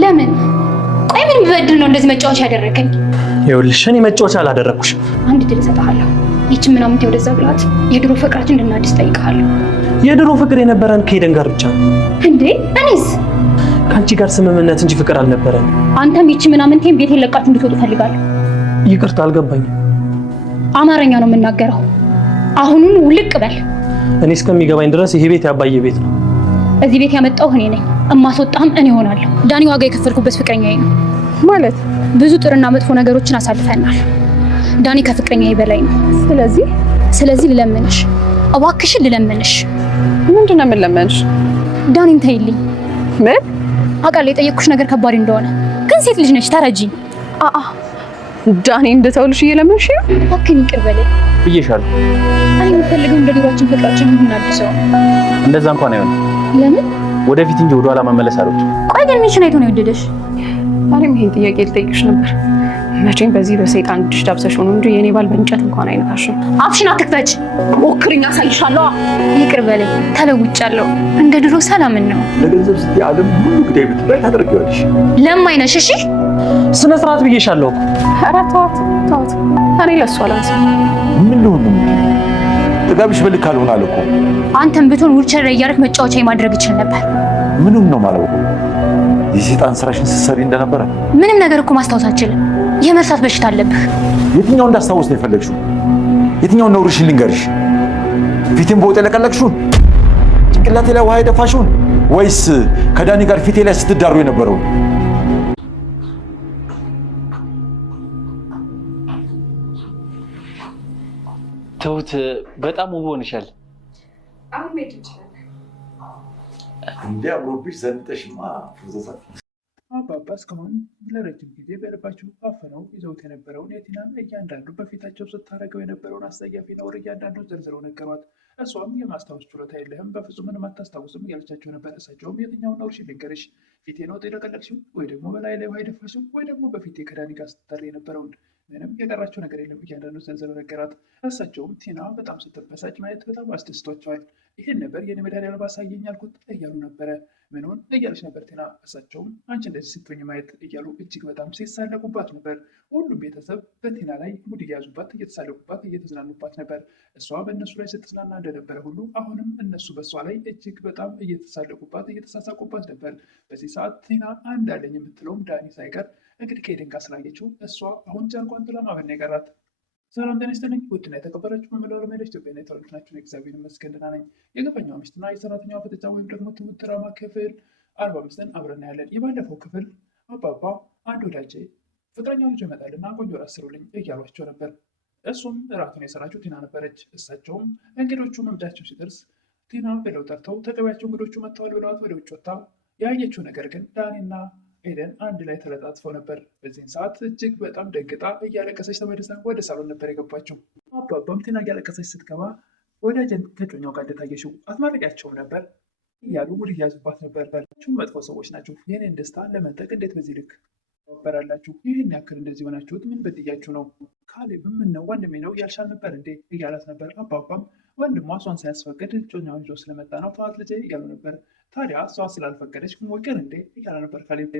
ለምን? ቆይ ምን ብበድል ነው እንደዚህ መጫወቻ ያደረከኝ? ይኸውልሽ እኔ መጫወቻ አላደረኩሽም። አንድ ድል እሰጥሃለሁ። ይህችን ምናምን ወደዛ ብላት የድሮ ፍቅራችን እንድናድስ ጠይቀሃለሁ። የድሮ ፍቅር የነበረን ከሄደን ጋር ብቻ ነው እንዴ? እኔስ ከአንቺ ጋር ስምምነት እንጂ ፍቅር አልነበረን። አንተም ይህችን ምናምን ቤቴን ለቃችሁ እንድትወጡ ፈልጋለሁ። ይቅርታ አልገባኝም። አማርኛ ነው የምናገረው። አሁኑን ውልቅ በል። እኔ እስከሚገባኝ ድረስ ይሄ ቤት ያባዬ ቤት ነው። እዚህ ቤት ያመጣው እኔ ነኝ። እማስወጣህም እኔ ሆናለሁ። ዳኒ ዋጋ የከፈልኩበት ፍቅረኛዬ ነው። ማለት ብዙ ጥሩና መጥፎ ነገሮችን አሳልፈናል። ዳኒ ከፍቅረኛዬ በላይ ነው። ስለዚህ ልለምንሽ፣ እባክሽን ልለምንሽ። ምንድነው የምለምንሽ? ዳኒን ተይልኝ። ምን? አውቃለሁ የጠየቅኩሽ ነገር ከባድ እንደሆነ፣ ግን ሴት ልጅ ነሽ፣ ተረጂኝ። ዳኒ እንድተውልሽ እየለመንሽ ነው? እባክህን ይቅር በለኝ ብዬሻለሁ። እኔ የምፈልገው እንደ ድሮአችን ፍቅራችን እንድናድሰው። እንደዛ እንኳን አይሆንም። ለምን? ወደፊት እንጂ ወደኋላ መመለስ አልወድም። ቆይ ግን ምንሽን አይቶ ነው የወደደሽ? እኔም ይሄን ጥያቄ ልጠይቅሽ ነበር። መቼም በዚህ በሰይጣን እጅሽ ዳብሰሽ ሆኖ እንጂ የኔ ባል በእንጨት እንኳን አይነካሽም። አፍሽን አትክፈች። ሞክሪኝ፣ አሳይሻለሁ። ይቅር በለኝ፣ ተለውጫለሁ። እንደ ድሮ ሰላምን ነው። ለገንዘብ ስትይ ዓለም ሁሉ ግዳይ ብትላይ ታደርጊዋለሽ። ለማይነሽ እሺ፣ ስነ ስርዓት ብዬሻለሁ እኮ። ኧረ ተዋት። እኔ ለእሱ አላንስም። ምን ልሁን ነው ጥጋብሽ በልክ አልሆን አለ እኮ። አንተም ብትሆን ውልቸር ላይ እያደረክ መጫወቻ ማድረግ ይችል ነበር። ምኑን ነው ማለት ነው? የሰይጣን ስራሽን ስትሰሪ እንደነበረ ምንም ነገር እኮ ማስታወስ አልችልም። የመርሳት በሽታ አለብህ። የትኛው እንዳስታውስ ነው የፈለግሽው? የትኛው ነውርሽን ልንገርሽ? ፊቴን በወጥ የለቀለቅሽውን፣ ጭንቅላቴ ላይ ውሃ የደፋሽውን፣ ወይስ ከዳኒ ጋር ፊቴ ላይ ስትዳሩ የነበረውን? ትሁት በጣም ውብ ሆነሻል። አሁን ሜት ይችላል እንዴ? አምሮብሽ ዘንጠሽማ ፍዘዛት። አባባ እስካሁን ለረጅም ጊዜ በልባቸው አፍነው ይዘውት የነበረውን የቲናን እያንዳንዱ በፊታቸው ስታደርገው የነበረውን አስጸያፊ ነውር እያንዳንዱ ዘርዝረው ነገሯት። እሷም የማስታወስ ችሎታ የለህም፣ በፍጹም ምንም አታስታውስም እያለቻቸው ነበር። እሳቸውም የትኛውን ነውርሽ ልንገርሽ? ፊቴን ወጥ የለቀለቅሽው፣ ወይ ደግሞ በላይ ላይ ውሃ የደፋሽው፣ ወይ ደግሞ በፊቴ ከዳኒ ጋር ስትጠሪ የነበረውን? ምንም የቀራቸው ነገር የለም፣ እያንዳንዱ ዘርዝረው ነገራት። እሳቸውም ቲና በጣም ስትበሳጭ ማየት በጣም አስደስቷቸዋል። ይህን ነበር የኔ መድኃኒዓለም አሳየኝ ያልኩት እያሉ ነበረ። ምንን እያለች ነበር ቲና። እሳቸውም አንቺ እንደዚህ ስትሆኝ ማየት እያሉ እጅግ በጣም ሲሳለቁባት ነበር። ሁሉም ቤተሰብ በቲና ላይ ሙድ እያያዙባት፣ እየተሳለቁባት፣ እየተዝናኑባት ነበር። እሷ በእነሱ ላይ ስትዝናና እንደነበረ ሁሉ አሁንም እነሱ በእሷ ላይ እጅግ በጣም እየተሳለቁባት፣ እየተሳሳቁባት ነበር። በዚህ ሰዓት ቲና አንድ አለኝ የምትለውም ዳኒ ሳይቀር እንግዲህ ከኤደን ጋር ስላየችው እሷ አሁን ጨርቋን ጥላ ማበን የቀራት። ሰላም ጤና ይስጥልኝ ውድና የተከበራችሁ መመላው ለመሄድ ኢትዮጵያ ና የተወለዱት ናችሁ። እግዚአብሔር ይመስገን ደህና ነኝ። የገፈኛዋ ሚስትና የሰራተኛዋ ፍጥጫ ወይም ደግሞ ትሁት ድራማ ክፍል 45ን አብረን ያለን። የባለፈው ክፍል አባባ አንድ ወዳጄ ፍቅረኛው ልጅ ይመጣልና ቆንጆ ራት ስሩልኝ እያሏቸው ነበር። እሱም እራቱን የሰራችው ቲና ነበረች። እሳቸውም እንግዶቹ መምጫቸው ሲደርስ ቲና ብለው ጠርተው ተቀቢያቸው እንግዶቹ መጥተዋል ብለዋት ወደ ውጭ ወጣ። ያየችው ነገር ግን ዳኒና ኤደን አንድ ላይ ተለጣጥፈው ነበር። በዚህን ሰዓት እጅግ በጣም ደንግጣ እያለቀሰች ተመልሳ ወደ ሳሎን ነበር የገባችው። አባባም ቲና እያለቀሰች ስትገባ ወዳጅን ከጮኛው ጋር እንደታየሽው አትማርቂያቸውም ነበር እያሉ ሙድ እያዙባት ነበር። መጥፎ ሰዎች ናቸው፣ የኔን ደስታ ለመንጠቅ እንዴት በዚህ ልክ ትባበራላችሁ? ይህን ያክል እንደዚህ ሆናችሁት ምን በድያችሁ ነው? ካሌብም ምነው ወንድሜ ነው እያልሻል ነበር እንዴ እያላት ነበር። አባባም ወንድሟ እሷን ሳያስፈቅድ ጮኛውን ይዞ ስለመጣ ነው ተዋት ልጄ እያሉ ነበር። ታዲያ እሷ ስላልፈቀደች ቁሞ ይቅር እንዴ እያለ ነበር ካሌብ።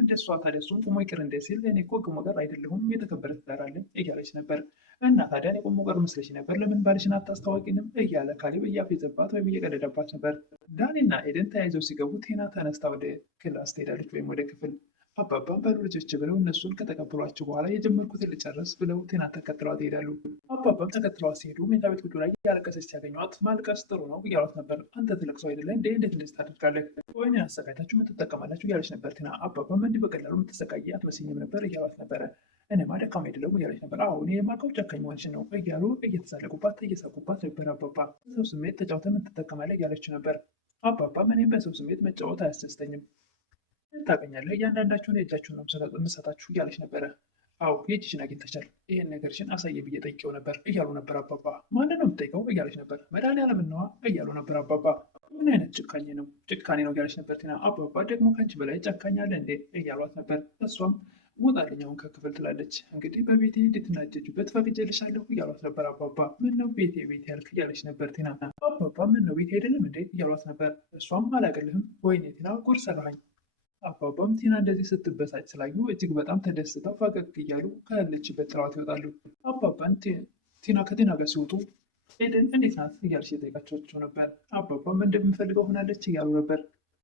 እንደ እሷ ታዲያ እሱም ቁሞ ይቅር እንዴ ሲል እኔ እኮ ቁሞ ቀር አይደለሁም የተከበረ ትዳር አለኝ እያለች ነበር። እና ታዲያ እኔ ቁሞ ቀር መስለሽ ነበር ለምን ባልሽን አታስታዋቂንም እያለ ካሌብ እያፌዘባት ወይም እየቀለደባት ነበር። ዳኒና ኤደን ተያይዘው ሲገቡ ቲና ተነስታ ወደ ክላስ ትሄዳለች ወይም ወደ ክፍል። አባባም በሉ ልጆች ብለው እነሱን ከተቀበሏቸው በኋላ የጀመርኩትን ልጨርስ ብለው ቲና ተከትለዋት ይሄዳሉ። አባባም ተከትለዋት ሲሄዱ መኝታ ቤት ቁጭ ላይ እያለቀሰች ሲያገኟት ማልቀስ ጥሩ ነው እያሏት ነበር። አንተ ትልቅ ሰው አይደለ እንዴ እንዴት እንደዚህ ታደርጋለህ? ወይኔ አሰቃይታችሁ ምን ትጠቀማላችሁ እያለች ነበር ቲና። አባባም እንዲህ በቀላሉ የምትሰቃይ አትመስኝም ነበር እያሏት ነበረ። እኔማ ደካማ አይደለሁም እያለች ነበር። አዎ እኔ የማውቀው ጨካኝ መሆንሽን ነው እያሉ እየተሳለቁባት እየሳቁባት ነበር። አባባ በሰው ስሜት ተጫውተህ ምን ትጠቀማለህ እያለችው ነበር። አባባም እኔም በሰው ስሜት መጫወት አያስደስተኝም ታገኛለህ፣ እያንዳንዳችሁን የእጃችሁን ነው የምሰጣችሁ እያለች ነበረ። አዎ የእጅሽን አግኝተሻል፣ ይህን ነገርሽን አሳየ ብዬ ጠይቄው ነበር እያሉ ነበር አባባ። ማንን ነው የምጠይቀው እያለች ነበር። መድኃኒዓለምን ነዋ እያሉ ነበር አባባ። ምን አይነት ጭካኔ ነው እያለች ነበር ቲና። አባባ ደግሞ ከአንቺ በላይ ጨካኝ አለ እንዴ እያሏት ነበር። እሷም ውጣልኝ አሁን ከክፍል ትላለች። እንግዲህ በቤቴ እንድትናጀጁበት ፈቅጄልሻለሁ እያሏት ነበር አባባ። ምን ነው ቤቴ ያልክ እያለች ነበር ቲና። አባባ ምን ነው ቤቴ አይደለም እንዴ እያሏት ነበር። እሷም አላቅልህም፣ ወይኔ ቲና ጉድ ሰራኸኝ አባባም ቲና እንደዚህ ስትበሳጭ ስላዩ እጅግ በጣም ተደስተው ፈገግ እያሉ ካለችበት ጥለዋት ይወጣሉ። አባባን ቲና ከቲና ጋር ሲወጡ ኤደን እንዴት ናት እያለች የጠየቃቸው ነበር። አባባም እንደምፈልገው ሆናለች እያሉ ነበር።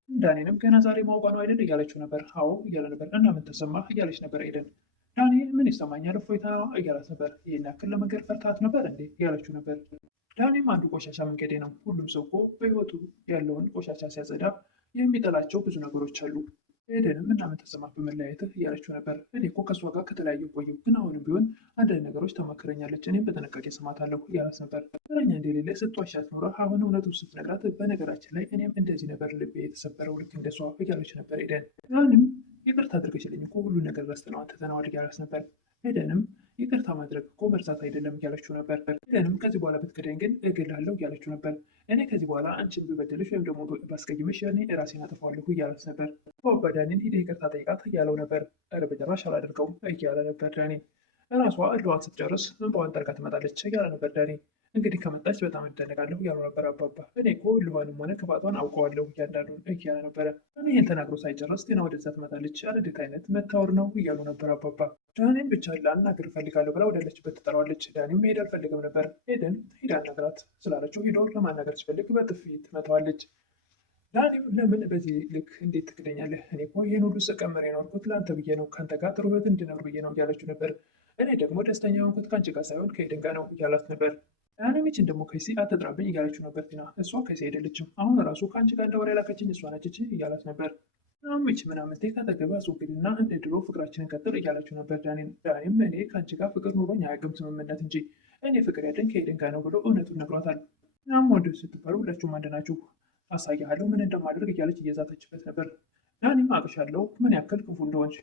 ዳኔንም ገና ዛሬ ማውቋ ነው አይደል እያለችው ነበር። አዎ እያለ ነበር። እና ምን ተሰማህ እያለች ነበር ኤደን። ዳኔ ምን ይሰማኛል እፎይታ እያላት ነበር። ይህን ያክል ለመንገድ ፈርታት ነበር እንዴ እያለችው ነበር። ዳኔም አንዱ ቆሻሻ መንገዴ ነው። ሁሉም ሰው እኮ በህይወቱ ያለውን ቆሻሻ ሲያጸዳ የሚጠላቸው ብዙ ነገሮች አሉ። ኤደንም እና ምን ተሰማህ በመለያየትህ እያለችው ነበር። እኔ እኮ ከእሷ ጋር ከተለያዩ ቆየሁ፣ ግን አሁንም ቢሆን አንዳንድ ነገሮች ተመክረኛለች፣ እኔም በጥንቃቄ ሰማታለሁ እያላት ነበር። ፍቅረኛ እንደሌለ ስትዋሻት ኖረህ አሁን እውነቱን ስትነግራት፣ በነገራችን ላይ እኔም እንደዚህ ነበር ልቤ የተሰበረው ልክ እንደሷ እያለች ነበር ኤደን። ያንም ይቅርታ አድርገሽልኝ እኮ ሁሉን ነገር ረስተነው ትተነዋል እያላት ነበር። ኤደንም ይቅርታ ማድረግ እኮ መርሳት አይደለም እያለችው ነበር። ኤደንም ከዚህ በኋላ ብትክደኝ ግን እግላለሁ እያለችው ነበር። እኔ ከዚህ በኋላ አንቺን ብበድልሽ ወይም ደግሞ ባስቀይምሽ እኔ ራሴን አጠፋዋለሁ እያላት ነበር። አባባ ዳኒን ሂደህ ይቅርታ ጠይቃት እያለው ነበር። ኧረ በጭራሽ አላደርገውም እያለ ነበር ዳኒ። እራሷ እልዋን ስትጨርስ እንባዋን ጠርጋ ትመጣለች እያለ ነበር ዳኒ። እንግዲህ ከመጣች በጣም እደነቃለሁ እያሉ ነበር አባባ። እኔ እኮ እልዋንም ሆነ ክፋቷን አውቀዋለሁ እያንዳንዱን እያለ ነበረ። እኔ ይህን ተናግሮ ሳይጨርስ ጤና ወደዛ ትመጣለች። እንዴት አይነት መታወር ነው እያሉ ነበር አባባ። ዳኒም ብቻ ላናግር እፈልጋለሁ ብላ ወዳለችበት ትጠራዋለች። ዳኒም መሄድ አልፈልግም ነበር። ኤደን ሂድ አናግራት ስላለችው ሂዶ ለማናገር ሲፈልግ በጥፊ ትመታዋለች። ዳኒም ለምን በዚህ ልክ እንዴት ትክደኛለህ? እኔ እኮ ይህን ሁሉ ስቀመር የኖርኩት ለአንተ ብዬ ነው፣ ከአንተ ጋር ጥሩ ህይወት እንድኖር ብዬ ነው እያለችው ነበር። እኔ ደግሞ ደስተኛ የሆንኩት ከአንቺ ጋር ሳይሆን ከኤደን ጋር ነው እያላት ነበር። ዳኒሚችን ደግሞ ከይሲ አትጥራብኝ እያለችው ነበር ቲና። እሷ ከይሲ አይደለችም፣ አሁን ራሱ ከአንቺ ጋር እንደወሬ ላከችኝ እሷ ነች እያላት ነበር። ምች ምናምንቴ ካጠገብ አስወግድና እንደ ድሮ ፍቅራችንን ቀጥል እያለችው ነበር ዳኒን። ዳኒም እኔ ከአንቺ ጋር ፍቅር ኑሮኝ አያውቅም ስምምነት እንጂ እኔ ፍቅር ያለኝ ከኤደን ጋር ነው ብሎ እውነቱን ነግሯታል። ናም ወንድ ስትባሉ ሁላችሁም አንድ ናችሁ፣ አሳያለሁ ምን እንደማደርግ እያለች እየዛተችበት ነበር። ዳኒም አቅሻለሁ ምን ያክል ክፉ እንደሆንሽ፣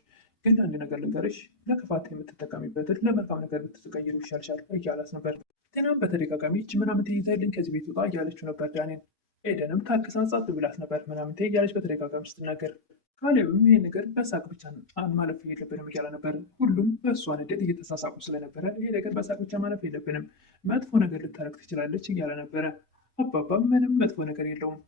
ግን አንድ ነገር ልንገርሽ፣ ለክፋት የምትጠቀሚበትን ለመልካም ነገር ብትቀይሩ ይሻልሻል እያላት ነበር። ጤናም በተደጋጋሚ ይህች ምናምንቴ ይዛልኝ ከዚህ ቤት ውጣ እያለችው ነበር ዳኒን። ኤደንም ታግሳ ጸጥ ብላት ነበር ምናምንቴ እያለች በተደጋጋሚ ስትናገር። ካሌብም ይህን ነገር በሳቅ ብቻ ማለፍ የለብንም እያለ ነበር። ሁሉም በእሷ ንዴት እየተሳሳቁ ስለነበረ ይሄ ነገር በሳቅ ብቻ ማለፍ የለብንም፣ መጥፎ ነገር ልታረግ ትችላለች እያለ ነበረ። አባባም ምንም መጥፎ ነገር የለውም፣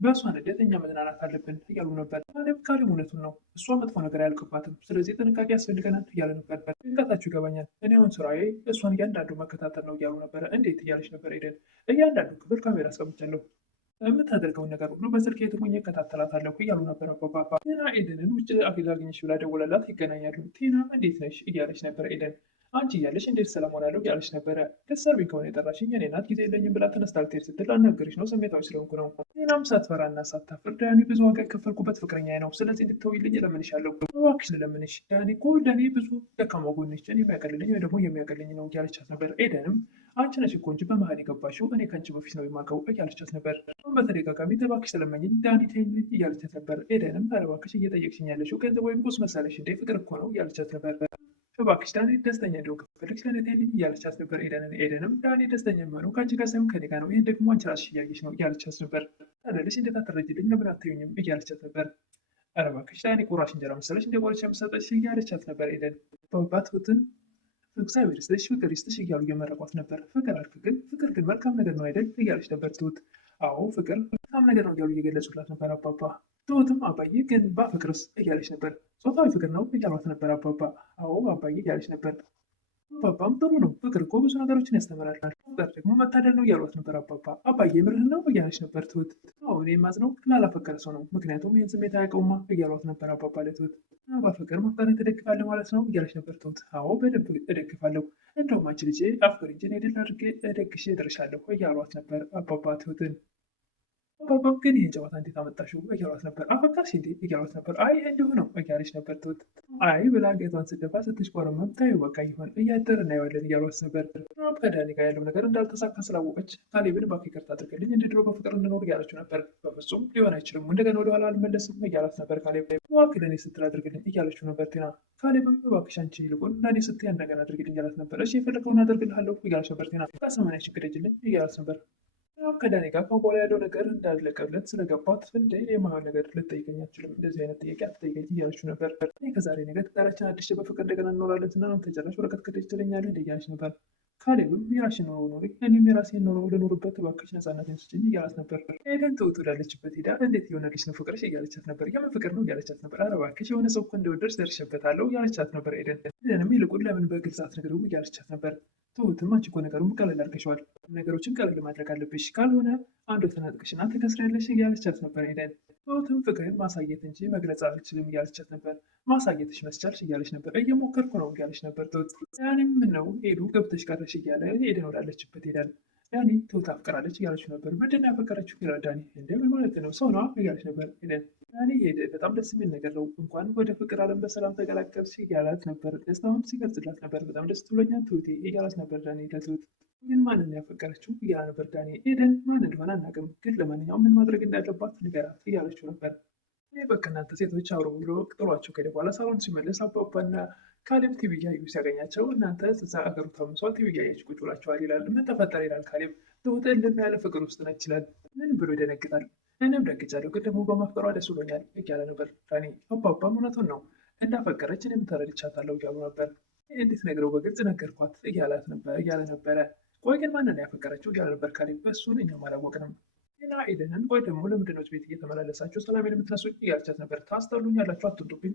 በእሷ ንዴት እኛ መዝናናት አለብን እያሉ ነበር። ካሌብ እውነቱን ነው፣ እሷ መጥፎ ነገር አያልቅባትም፣ ስለዚህ ጥንቃቄ ያስፈልገናል እያለ ነበር። ጭንቀታችሁ ይገባኛል፣ እኔ አሁን ስራዬ እሷን እያንዳንዱ መከታተል ነው እያሉ ነበረ። እንዴት እያለች ነበር ኤደን። እያንዳንዱ ክፍል ካሜራ አስቀምጫለሁ፣ የምታደርገውን ነገር ሁሉ በስልክ የትሞኝ እከታተላታለሁ እያሉ ነበር አባባ። ቲና ኤደንን ውጭ አገኘች ብላ ደወለላት፣ ይገናኛሉ። ቲና እንዴት ነሽ እያለች ነበር ኤደን። አንቺ እያለሽ እንዴት ሰላም ሆናለሁ እያለች ነበረ። ደስ አርቢ ከሆነ የጠራሽኝ እኔ ናት፣ ጊዜ የለኝም ብላ ተነስታ ልትሄድ ስትል አናገርሽ ነው፣ ስሜታዊ ስለሆንኩ ነው። ቲናም ሳትፈራና ሳታፍር ዳኒ ብዙ ዋጋ የከፈልኩበት ፍቅረኛዬ ነው፣ ስለዚህ እንድትተውይልኝ እለምንሻለሁ፣ እባክሽ ልለምንሽ። ዳኒ እኮ ለእኔ ብዙ ደካማ ጎኖችን የሚያቀልልኝ ወይ ደግሞ የሚያቀልኝ ነው እያለቻት ነበር። ኤደንም አንቺ ነሽ እኮ እንጂ በመሀል የገባሽው እኔ ከአንቺ በፊት ነው የማውቀው እያለቻት ነበር። በተደጋጋሚ እባክሽ ስለመኝኝ ዳኒ ተይኝ እያለቻት ነበር። ኤደንም እባክሽ እየጠየቅሽኝ ያለሽው ገንዘብ ወይም ቁስ መሰለሽ እንዴ? ፍቅር እኮ ነው እያለቻት ነበር። እባክሽ ዳኒ ደስተኛ እንዲሆን ከፈለግሽ ለእኔ ተይልኝ እያለቻት ነበር ኤደንን። ኤደንም ዳኒ ደስተኛ የሚሆነው ከአንቺ ጋር ሳይሆን ከእኔ ጋር ነው፣ ይህን ደግሞ አንቺ ራስሽ እያየሽ ነው እያለቻት ነበር። ታዲያለሽ እንዴት አትረጂልኝ ለምን አትይኝም እያለቻት ነበር። ኧረ እባክሽ ዳኒ ቁራሽ እንጀራ መሰለሽ እንደ ቆረች የምሰጠሽ እያለቻት ነበር ኤደን። በአባትሁትን እግዚአብሔር ይስጥሽ ፍቅር ይስጥሽ እያሉ እየመረቋት ነበር። ፍቅር አልክ ግን ፍቅር ግን መልካም ነገር ነው አይደል እያለች ነበር ትሁት። አዎ ፍቅር መልካም ነገር ነው እያሉ እየገለጹላት ነበር አባባ። ትሁትም አባዬ ግን ባፍቅርስ እያለች ነበር። ጾታዊ ፍቅር ነው እያሏት ነበር አባባ። አዎ አባዬ እያለች ነበር። አባባም ጥሩ ነው ፍቅር እኮ ብዙ ነገሮችን ያስተምራል፣ ፍቅር ደግሞ መታደል ነው እያሏት ነበር አባባ። አባዬ ምርህን ነው እያለች ነበር ትሁት። አዎ እኔ የማዝነው ላላፈቀረ ሰው ነው፣ ምክንያቱም ይህን ስሜት አያውቀውማ እያሏት ነበር አባባ ለትሁት። በፍቅር ማፍቀርን ትደግፋለህ ማለት ነው እያለች ነበር ትሁት። አዎ በደንብ እደግፋለሁ፣ እንደውም አንቺ ልጄ አፍቅር እንጂ እኔ ድል አድርጌ ደግሼ እደርሻለሁ እያሏት ነበር አባባ ትሁትን። አባባም ግን ይህን ጨዋታ እንዴት አመጣሽው እያሏት ነበር። አፈቃሽ እንዴ እያሏት ነበር። አይ እንዲሁ ነው እያለች ነበር ትሁት። አይ ብላ ጌቷን ስደፋ ስትሽቆረመም ታዩ በቃ ይሆን እያደር እናየዋለን እያሏት ነበር። ከዳኒ ጋር ያለው ነገር እንዳልተሳካ ስላወቀች ካሌብን እባክህ ይቅርታ አድርግልኝ እንደ ድሮ በፍቅር እንኖር እያለችው ነበር። በፍጹም ሊሆን አይችልም፣ እንደገና ወደኋላ አልመለስም እያላት ነበር ካሌብ። እባክህ ለእኔ ስትል አድርግልኝ እያለችው ነበር ቲና። ካሌብም እባክሽ አንቺ ይልቁን ለእኔ ስትይ አንድ ነገር አድርግልኝ እያላት ነበር። እሺ የፈለከውን አደርግልሃለሁ እያለች ነበር ቲና። ከሰማንያ ችግር ሄጅልኝ እያላት ነበር። ከዳኒ ጋር ከበኋላ ያለው ነገር እንዳለቀለት ስለገባት እንደ የማይሆን ነገር ልትጠይቀኝ አትችልም፣ እንደዚህ አይነት ጥያቄ አትጠይቀኝ እያለችው ነበር። ከዛሬ ነገ ትዳራችን አዲስ በፍቅር እንደገና እንኖራለን እና ተጨራሽ ወረቀት ከደጅ ትለኛለህ እያለች ነበር። ካሌብም የራስሽን ኑሮ ኑሪ፣ እኔም የራሴን ኑሮ ልኖርበት፣ እባክሽ ነፃነቴን ስጭኝ እያላት ነበር። ኤደን ትሁት ወዳለችበት ሄዳ እንዴት የሆነልሽ ነው ፍቅርሽ እያለቻት ነበር። የምን ፍቅር ነው እያለቻት ነበር። ኧረ እባክሽ የሆነ ሰው እኮ እንደወደድሽ ደርሼበታለሁ እያለቻት ነበር። ኤደንም ይልቁን ለምን በግልጽ አትነግሪውም እያለቻት ነበር። ትሁትም አንቺ እኮ ነገሩን ቀለል አድርገሽዋል፣ ነገሮችን ቀለል ማድረግ አለብሽ፣ ካልሆነ አንዱ ተናጥቀሽና ትከስሪያለሽ እያለቻት ነበር ኤደን። ትሁትም ፍቅርን ማሳየት እንጂ መግለጽ አልችልም እያለቻት ነበር። ማሳየትሽ መስቻልሽ እያለች ነበር። እየሞከርኩ ነው እያለች ነበር ትሁት። ያኔም ምነው ሄዱ ገብተሽ ቀረሽ እያለ ኤደን ወዳለችበት ሄዳል። ዳኒ ትሁት አፍቅራለች እያለች ነበር። ምንድን ነው ያፈቀረችው ይላል ዳኒ። እንደምን ማለት ነው ሰው ነዋ እያለች ነበር ኤደን። ዳኒ ሄደ፣ በጣም ደስ የሚል ነገር ነው፣ እንኳን ወደ ፍቅር ዓለም በሰላም ተቀላቀልሽ እያላት ነበር። ደስታውን ሲገልጽላት ነበር። በጣም ደስ ብሎኛል ትሁቴ እያላት ነበር ዳኒ ለትሁት። ግን ማንን ያፈቀረችው እያለ ነበር ዳኒ። ኤደን ማን እንደሆነ አናውቅም፣ ግን ለማንኛውም ምን ማድረግ እንዳለባት ንገራት እያለችው ነበር። በቃ እናንተ ሴቶች አውሮ ብሎ ጥሯቸው ከሄደ በኋላ ሳሎን ሲመለስ አባባና ካሌብ ቲቪ እያዩ ሲያገኛቸው እናንተ እዛ አገሩ ታምሷል ቲቪ እያያችሁ ቁጭ ብላችኋል ይላል። ምን ተፈጠረ ይላል ካሌብ። ትሁት እልም ያለ ፍቅር ውስጥ ነች ይላል። ምን ብሎ ይደነግጣል። እኔም ደንግጫለሁ፣ ግን ደግሞ በማፍቀሯ ደስ ብሎኛል እያለ ነበር ዳኒ። አባባም እውነቱን ነው እንዳፈቀረች እኔም ተረድቻታለሁ እያሉ ነበር። እንዴት ነግረው በግልጽ ነገርኳት እያለ ነበረ። ቆይ ግን ማንን ያፈቀረችው እያለ ነበር ካሌብ። እሱን እኛም አላወቅንም። ና ኤደንን ቆይ ደግሞ ለምንድነው ቤት እየተመላለሳችሁ ሰላሜን የምትነሱኝ እያለቻት ነበር። ታስጠሉኛላችሁ፣ አትወዱብኝ፣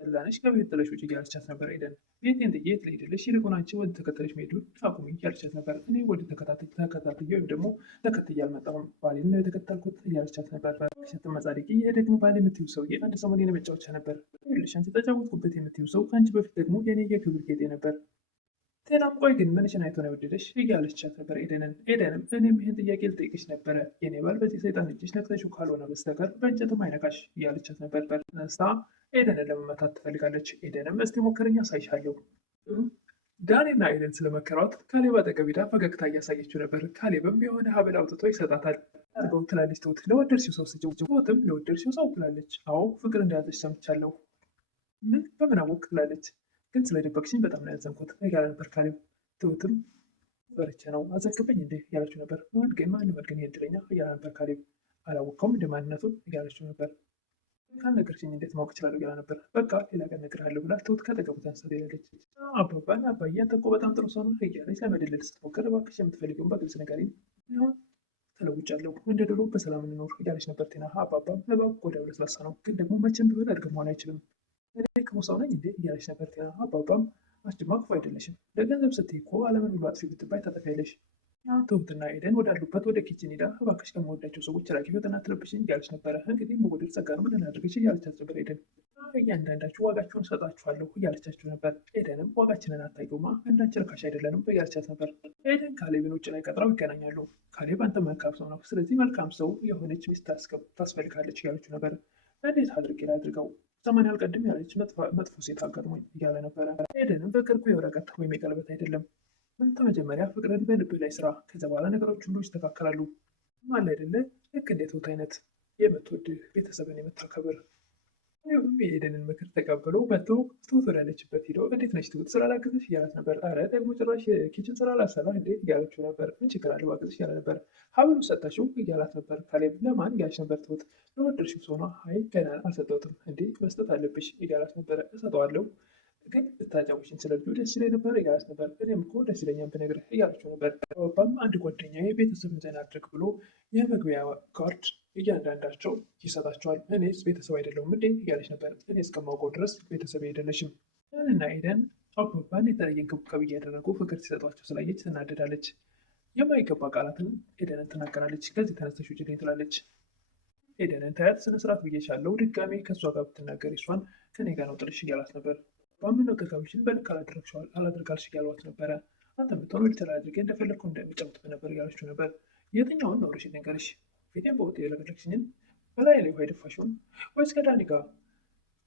ጠላነች፣ ከቤት ጥለሽ ውጭ እያለቻት ነበር ኤደን። ቤቴን ጥዬ የት ልሄድልሽ? ይልቁን አንቺ ወደ ተከተለሽ መሄዱን አቁሚ እያለቻት ነበር። እኔ ወደ ተከታትዬ ወይም ደግሞ ተከትዬ አልመጣሁም፣ ባሌን ነው የተከተልኩት እያለቻት ነበር። ስትመጻደቂ ይሄ ደግሞ ባሌ የምትይው ሰውዬ አንድ ሰሞን የኔ መጫወቻ ነበር፣ ይኸውልሽ አንቺ ተጫወትኩበት የምትይው ሰው ከአንቺ በፊት ደግሞ የኔ የክብር ጌጤ ነበር። ቴናም ቆይ ግን ምንሽን አይቶ ነው የወደደሽ እያለቻት ነበር ኤደንን። ኤደንም እኔም ይህን ጥያቄ ልጠይቅሽ ነበረ፣ የኔ ባል በዚህ ሰይጣን እጅሽ ነክተሽው ካልሆነ በስተቀር በእንጨትም አይነካሽ እያለቻት ነበር። ተነስታ ኤደንን ለመመታት ትፈልጋለች። ኤደንም እስቲ ሞክረኛ አሳይሻለሁ። ዳኒና ኤደን ስለመከሯት ካሌብ አጠገብ ሄዳ ፈገግታ እያሳየችው ነበር። ካሌብም የሆነ ሀብል አውጥቶ ይሰጣታል። አርገው ትላለች ትሁት። ለወደድሽው ሰው ስጭው። ትሁትም ለወደድሽው ሰው ትላለች። አዎ ፍቅር እንደያዘች ሰምቻለሁ። ምን በምን አወቅ ትላለች። ግን ስለደበቅሽኝ በጣም ነው ያዘንኩት እያለ ነበር ካሌብ። ትሁትም በርቼ ነው አዘግበኝ እንዴ እያለችው ነበር። ማን ግን የድለኛ እያለ ነበር ካሌብ። አላወቀውም እንደ ማንነቱን እያለችው ነበር። ካልነገርሽኝ እንዴት ማወቅ እችላለሁ እያለ ነበር። በቃ ሌላ ቀን እነግርሃለሁ ብላ ትሁት ከአጠገቡ ተነስታ ትሄዳለች። አባባን አባዬ አንተ እኮ በጣም ጥሩ ሰው ነህ እያለች ለመደለል ስትሞክር እባክሽ የምትፈልገውን በግልጽ ንገሪኝ፣ ተለውጫለሁ፣ እንደ ድሮ በሰላም እንኖር እያለች ነበር ቴና። አባባም እባብ ቆዳው ለስላሳ ነው፣ ግን ደግሞ መቼም ቢሆን እርግም መሆን አይችልም፣ እኔ ክፉ ሰው ነኝ እንዴ እያለች ነበር ቴና። አባባም አንቺማ ክፉ አይደለሽም፣ ለገንዘብ ስትይ እኮ ዓለምን ሁሉ አጥፊ ብትባይ ታጠፊያለሽ። ትሁትና ኤደን ወዳሉበት ወደ ኪችን ሄዳ እባክሽ ከምወዳቸው ሰዎች ራቂ፣ ፈተና አትረብሽኝ እያለች ነበረ። እንግዲህ መወደድ ጸጋ ነው፣ ምን እናድርግሽ እያለቻት ነበር ኤደን። እያንዳንዳችሁ ዋጋችሁን ሰጣችኋለሁ እያለቻቸው ነበር። ኤደንም ዋጋችንን አታይቁማ፣ እንዳንቺ ርካሽ አይደለንም እያለቻት ነበር። ኤደን ካሌብን ውጭ ላይ ቀጥረው ይገናኛሉ። ካሌብ አንተ መልካም ሰው ነው፣ ስለዚህ መልካም ሰው የሆነች ሚስት ታስፈልጋለች እያለችው ነበር። እንዴት አድርጌ ላድርገው? ዘመን ያልቀድም ያለች መጥፎ ሴት አጋጥሞኝ እያለ ነበረ። ኤደንም ፍቅር እኮ የወረቀት ወይም የቀለበት አይደለም፣ መጀመሪያ ፍቅርን በልብህ ላይ ስራ፣ ከዛ በኋላ ነገሮች ሁሉ ይስተካከላሉ። ማለ አይደለ ልክ እንደ ትሁት አይነት የምትወድህ ቤተሰብን የምታከብር። የኤደንን ምክር ተቀብሎ መጥቶ ትሁት ወዳለችበት ሄደው እንዴት ነች ትሁት ስራ ላግዝሽ እያላት ነበር። አረ ደግሞ ጭራሽ የኪችን ስራ ላሰራ እንዴት እያለችው ነበር። ምን ችግር አለ ባግዝሽ እያለ ነበር። ሀብሉ ሰጠሽው እያላት ነበር። ካሌብ ለማን እያለች ነበር ትሁት። ለወደድሽው ሰው ነው። አይ ገና አልሰጠሁትም እንዴ መስጠት አለብሽ እያላት ነበረ። እሰጠዋለሁ ግን ብታጫውሽኝ ስለ ልጁ ደስ ይለኝ ነበር እያላት ነበር። እኔም እኮ ደስ ይለኛል ብነግርህ እያለችው ነበር። አባባም አንድ ጓደኛዬ ቤተሰብን ዘና አድርግ ብሎ የመግቢያ ካርድ እያንዳንዳቸው ይሰጣቸዋል። እኔስ ቤተሰብ አይደለሁም እንዴ እያለች ነበር። እኔ እስከማውቀው ድረስ ቤተሰብ አይደለሽም። ዳንና ኤደን አባባን የተለየ እንክብካቤ እያደረጉ ፍቅር ሲሰጧቸው ስላየች ትናደዳለች። የማይገባ ቃላትን ኤደንን ትናገራለች። ከዚህ ተነስተሽ ውጭ ትላለች። ኤደንን ታያት፣ ስነስርዓት ብዬሻለሁ፣ ድጋሜ ከእሷ ጋር ብትናገር እሷን ከኔ ጋር ነው ጥልሽ እያላት ነበር። በምነው ተጋቢችን በልክ አላደርጋልሽ እያሏት ነበረ። አንተ የምትሆነው ልትላ አድርጌ እንደፈለግከው እንደሚጫወትብህ ነበር እያለችው ነበር። የትኛውን ነው ርሽ ነገርሽ? ፊቴን በውጤ የለቀለቅሽኝን በላይ ላይ ውሃ የደፋሽውን ወይስ ከዳኒ ጋር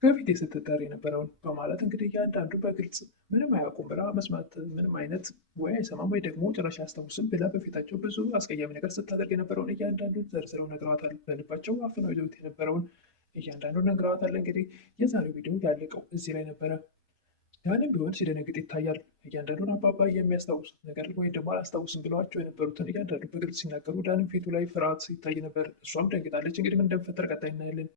ከፊቴ ስትጠሪ የነበረውን በማለት እንግዲህ እያንዳንዱ በግልጽ ምንም አያውቁም ብላ መስማት ምንም አይነት ወይ አይሰማም ወይ ደግሞ ጭራሽ አያስታውስም ብላ በፊታቸው ብዙ አስቀያሚ ነገር ስታደርግ የነበረውን እያንዳንዱ ዘርዝረው ነግረዋታል። በልባቸው አፍነው ይዘውት የነበረውን እያንዳንዱ ነግረዋታል። እንግዲህ የዛሬው ቪዲዮ ያለቀው እዚህ ላይ ነበረ። ዳንም ቢሆን ሲደነግጥ ይታያል። እያንዳንዱን አባባ የሚያስታውሱት ነገር ወይ ደግሞ አላስታውስም ብለዋቸው የነበሩትን እያንዳንዱ በግልጽ ሲናገሩ ዳንም ፊቱ ላይ ፍርሃት ይታይ ነበር። እሷም ደንግጣለች። እንግዲህ ምን እንደሚፈጠር ቀጣይ እናያለን።